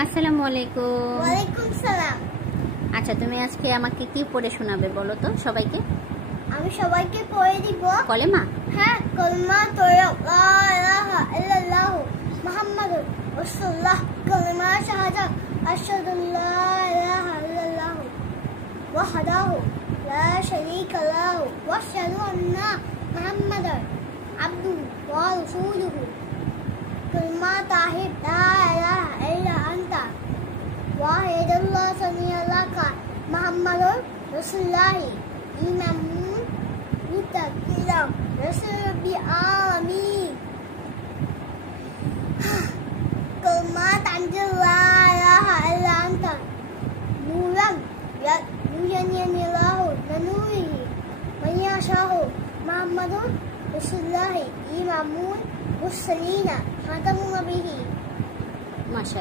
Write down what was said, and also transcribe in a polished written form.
আসসালামু আলাইকুম। ওয়ালাইকুম সালাম। আচ্ছা, তুমি আজকে আমাকে কি পড়ে শোনাবে বলো তো সবাইকে? আমি সবাইকে পড়ে দিব কলেমা। হ্যাঁ, কলমা তৈয়ব লা ইলাহা ইল্লাল্লাহু মুহাম্মাদুর রাসূলুল্লাহ, কলমা শাহাদাত আশহাদু আল্লা ইলাহা ইল্লাল্লাহু ওয়াহদাহু লা শারীকা লাহু ওয়া আশহাদু আন্না মুহাম্মাদান আবদুহু ওয়া রাসূলুহু, কলমা তাওহীদ লা ইলাহা ইল্লা আনতা ওয়াহিদুল্লাহ সামিয়াল্লাকা মুহাম্মাদুর রাসূলুল্লাহ ইমামুন মুতাকিলাম রাসূলুল্লাহি আমিন, কলমা তানজিল লা ইলাহা ইল্লা আনতা নূরান ইয়ানিয়ানিল্লাহু নূরিহি মান ইয়াশাউ মুহাম্মাদুর রাসূলুল্লাহ ইমামুল মুরসালিন খাতামুন নবিয়্যিন। মাশাআল্লাহ।